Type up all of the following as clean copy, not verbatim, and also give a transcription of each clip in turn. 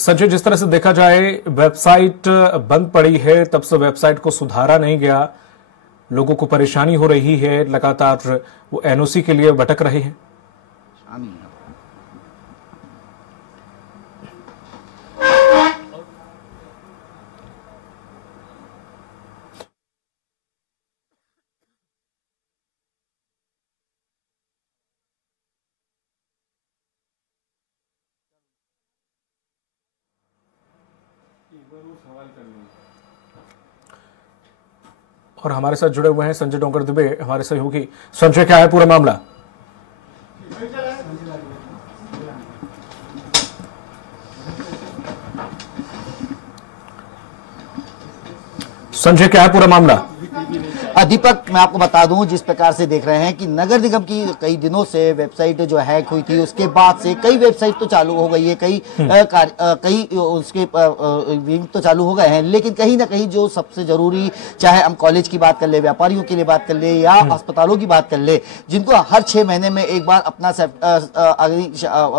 संजय, जिस तरह से देखा जाए वेबसाइट बंद पड़ी है, तब से वेबसाइट को सुधारा नहीं गया, लोगों को परेशानी हो रही है, लगातार वो एनओसी के लिए भटक रहे हैं। और हमारे साथ जुड़े हुए हैं संजय डोंगर दुबे, हमारे सहयोगी। संजय, क्या है पूरा मामला? संजय, क्या है पूरा मामला? दीपक, मैं आपको बता दूं, जिस प्रकार से देख रहे हैं कि नगर निगम की कई दिनों से वेबसाइट जो हैक हुई थी, उसके बाद से कई वेबसाइट तो चालू हो गई है, कई उसके विंग तो चालू हो गए हैं, लेकिन कहीं ना कहीं जो सबसे जरूरी, चाहे हम कॉलेज की बात कर ले, व्यापारियों के लिए बात कर ले या अस्पतालों की बात कर ले, जिनको हर 6 महीने में एक बार अपना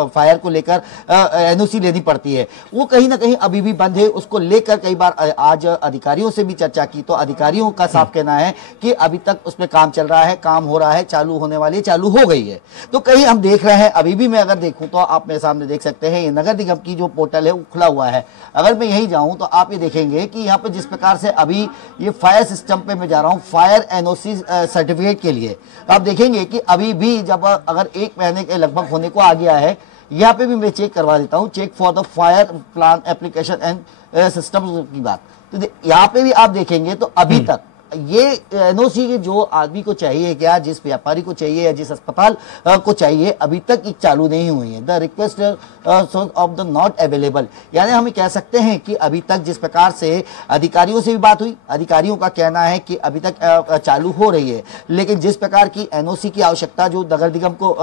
फायर को लेकर एनओसी लेनी पड़ती है, वो कहीं ना कहीं अभी भी बंद है। उसको लेकर कई बार आज अधिकारियों से भी चर्चा की, तो अधिकारियों का साफ कहना है कि अभी तक उसमें काम चल रहा है, काम हो रहा है, चालू होने वाली, चालू हो गई है। तो कहीं हम देख रहे हैं, अभी भी मैं अगर देखूं तो आप मेरे सामने देख सकते हैं, ये नगर निगम की जो पोर्टल है वो खुला हुआ है। अगर मैं यहीं जाऊं तो आप ये देखेंगे कि यहाँ पे जिस प्रकार से अभी ये फायर सिस्टम पे मैं जा रहा हूं, फायर एनओसी सर्टिफिकेट के लिए, आप देखेंगे कि अभी भी जब अगर 1 महीने के लगभग होने को आ गया है, यहाँ पे भी मैं चेक करवा देता हूँ, check for the fire plan application and system की बात, तो यहाँ पे भी आप देखेंगे तो अभी तक ये एनओसी जो आदमी को चाहिए, क्या जिस व्यापारी को चाहिए या जिस अस्पताल को चाहिए, अभी तक एक चालू नहीं हुई है। The request of the not available, यानी हम कह सकते हैं कि अभी तक जिस प्रकार से अधिकारियों से भी बात हुई, अधिकारियों का कहना है कि अभी तक चालू हो रही है, लेकिन जिस प्रकार की एनओसी की आवश्यकता जो नगर निगम को,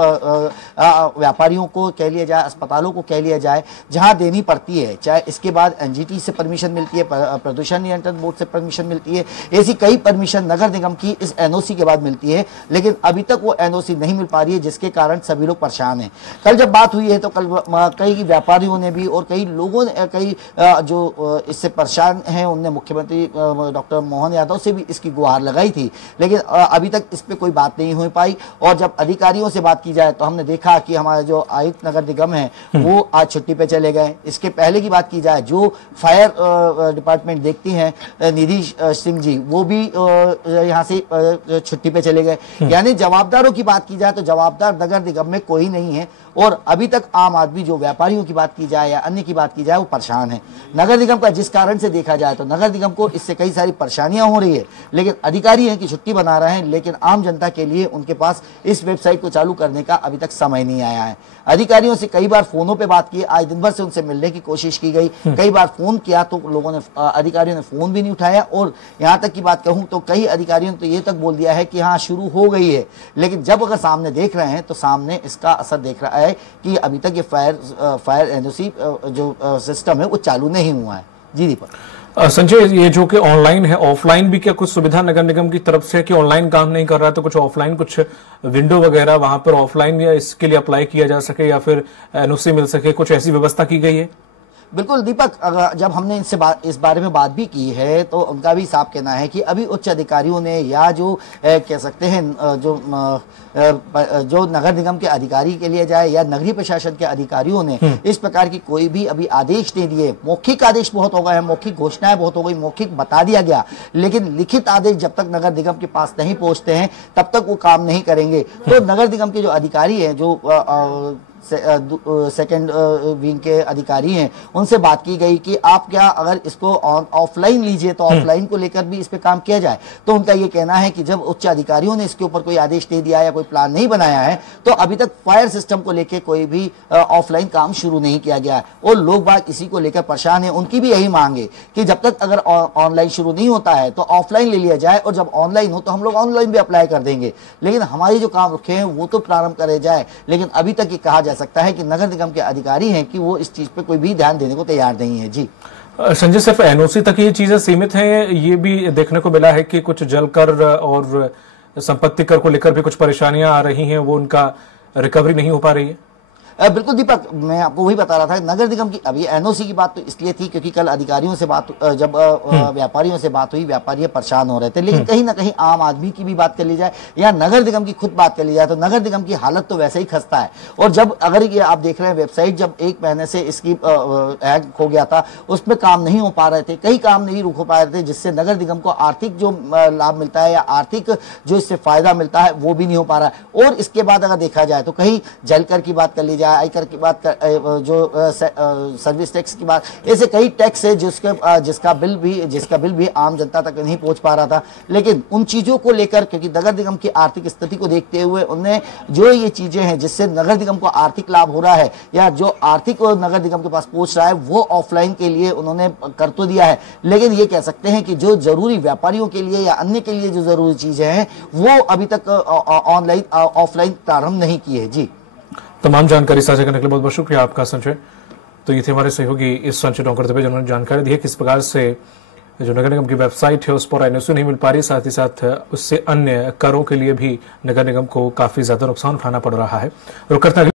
व्यापारियों को कह लिया जाए, अस्पतालों को कह लिया जाए, जहां देनी पड़ती है, चाहे इसके बाद एनजीटी से परमिशन मिलती है, प्रदूषण नियंत्रण बोर्ड से परमिशन मिलती है, ऐसी कई परमिशन नगर निगम की इस एनओसी के बाद मिलती है, लेकिन अभी तक वो एनओसी नहीं मिल पा रही है, जिसके कारण सभी लोग परेशान हैं। कल जब बात हुई है तो कल कई व्यापारियों ने भी और कई लोगों ने, कई जो इससे परेशान हैं, उनने मुख्यमंत्री डॉक्टर मोहन यादव से भी इसकी गुहार लगाई थी, लेकिन अभी तक इस पर कोई बात नहीं हो पाई। और जब अधिकारियों से बात की जाए तो हमने देखा कि हमारे जो आयुक्त नगर निगम है वो आज छुट्टी पे चले गए। इसके पहले की बात की जाए, जो फायर डिपार्टमेंट देखती हैं निधि सिंह जी, वो भी यहाँ से छुट्टी पे चले गए। यानी जवाबदारों की बात की जाए तो जवाबदार नगर निगम में कोई नहीं है, और अभी तक आम आदमी, जो व्यापारियों की बात की जाए या अन्य की बात की जाए, वो परेशान है। नगर निगम का जिस कारण से देखा जाए तो नगर निगम को इससे कई सारी परेशानियां हो रही है, लेकिन अधिकारी हैं कि छुट्टी बना रहे हैं, लेकिन आम जनता के लिए उनके पास इस वेबसाइट को चालू करने का अभी तक समय नहीं आया है। अधिकारियों से कई बार फोनों पे बात की, आज दिन भर से उनसे मिलने की कोशिश की गई, कई बार फोन किया तो लोगों ने, अधिकारियों ने फोन भी नहीं उठाया, और यहाँ तक की बात कहूँ तो कई अधिकारियों ने तो ये तक बोल दिया है कि हाँ शुरू हो गई है, लेकिन जब अगर सामने देख रहे हैं तो सामने इसका असर देख रहा है कि अभी तक ये फायर एनओसी जो सिस्टम है वो चालू नहीं हुआ है। जी दीपक। संजय, ये जो कि ऑनलाइन है, ऑफलाइन भी क्या कुछ सुविधा नगर निगम की तरफ से कि ऑनलाइन काम नहीं कर रहा, तो कुछ ऑफलाइन, कुछ विंडो वगैरह वहां पर ऑफलाइन या इसके लिए अप्लाई किया जा सके या फिर एनओसी मिल सके, कुछ ऐसी व्यवस्था की गई है? बिल्कुल दीपक, जब हमने इनसे इस बारे में बात भी की है तो उनका भी साफ कहना है कि अभी उच्च अधिकारियों ने या जो कह सकते हैं जो नगर निगम के अधिकारी के लिए जाए या नगरीय प्रशासन के अधिकारियों ने इस प्रकार की कोई भी अभी आदेश नहीं दिए। मौखिक आदेश बहुत हो गए हैं, मौखिक घोषणाएं बहुत हो गई, मौखिक बता दिया गया, लेकिन लिखित आदेश जब तक नगर निगम के पास नहीं पहुंचते हैं तब तक वो काम नहीं करेंगे। तो नगर निगम के जो अधिकारी हैं, जो सेकंड विंग के अधिकारी हैं, उनसे बात की गई कि आप क्या अगर इसको ऑफलाइन लीजिए तो ऑफलाइन को लेकर भी इस पे काम किया जाए। तो उनका ये कहना है कि जब उच्च अधिकारियों ने इसके ऊपर कोई आदेश नहीं दिया या कोई प्लान नहीं बनाया है तो अभी तक फायर सिस्टम को लेकर कोई भी ऑफलाइन काम शुरू नहीं किया गया है, और लोग बाग इसी को लेकर परेशान है। उनकी भी यही मांग है कि जब तक अगर ऑनलाइन शुरू नहीं होता है तो ऑफलाइन ले लिया जाए, और जब ऑनलाइन हो तो हम लोग ऑनलाइन भी अप्लाई कर देंगे, लेकिन हमारे जो काम रुके हैं वो तो प्रारंभ करे जाए। लेकिन अभी तक ये कहा जा सकता है कि नगर निगम के अधिकारी हैं कि वो इस चीज पे कोई भी ध्यान देने को तैयार नहीं है। जी संजय, सिर्फ एनओसी तक ये चीजें सीमित हैं? ये भी देखने को मिला है कि कुछ जलकर और संपत्ति कर को लेकर भी कुछ परेशानियां आ रही हैं, वो उनका रिकवरी नहीं हो पा रही है? बिल्कुल दीपक, मैं आपको वही बता रहा था, नगर निगम की अभी एनओसी की बात तो इसलिए थी क्योंकि कल अधिकारियों से बात, जब व्यापारियों से बात हुई, व्यापारी परेशान हो रहे थे, लेकिन कहीं ना कहीं आम आदमी की भी बात कर ली जाए या नगर निगम की खुद बात कर ली जाए तो नगर निगम की हालत तो वैसे ही खस्ता है। और जब अगर ये आप देख रहे हैं वेबसाइट जब 1 महीने से इसकी हैक हो गया था, उसमें काम नहीं हो पा रहे थे, कई काम नहीं रुक हो पा रहे थे, जिससे नगर निगम को आर्थिक जो लाभ मिलता है या आर्थिक जो इससे फायदा मिलता है वो भी नहीं हो पा रहा है। और इसके बाद अगर देखा जाए तो कहीं जलकर की बात कर ली जाए, आयकर की बात जो सर्विस टैक्स की बात, ऐसे कई टैक्स है जिसका बिल भी आम जनता तक नहीं पहुंच पा रहा था। लेकिन उन चीजों को लेकर, क्योंकि नगर निगम की आर्थिक स्थिति को देखते हुए उन्हें जो ये चीजें हैं जिससे नगर निगम को आर्थिक लाभ हो रहा है या जो आर्थिक नगर निगम के पास पहुंच रहा है वो ऑफलाइन के लिए उन्होंने कर तो दिया है, लेकिन ये कह सकते हैं कि जो जरूरी व्यापारियों के लिए या अन्य के लिए जो जरूरी चीजें हैं वो अभी तक ऑनलाइन ऑफलाइन प्रारंभ नहीं की है। जी, तमाम जानकारी साझा करने के लिए बहुत बहुत शुक्रिया आपका संजय। तो ये थे हमारे सहयोगी इस संजय टोंकर दुबे, जिन्होंने जानकारी दी है किस प्रकार से जो नगर निगम की वेबसाइट है उस पर एनओसी नहीं मिल पा रही, साथ ही साथ उससे अन्य करों के लिए भी नगर निगम को काफी ज्यादा नुकसान उठाना पड़ रहा है। रुक करते हैं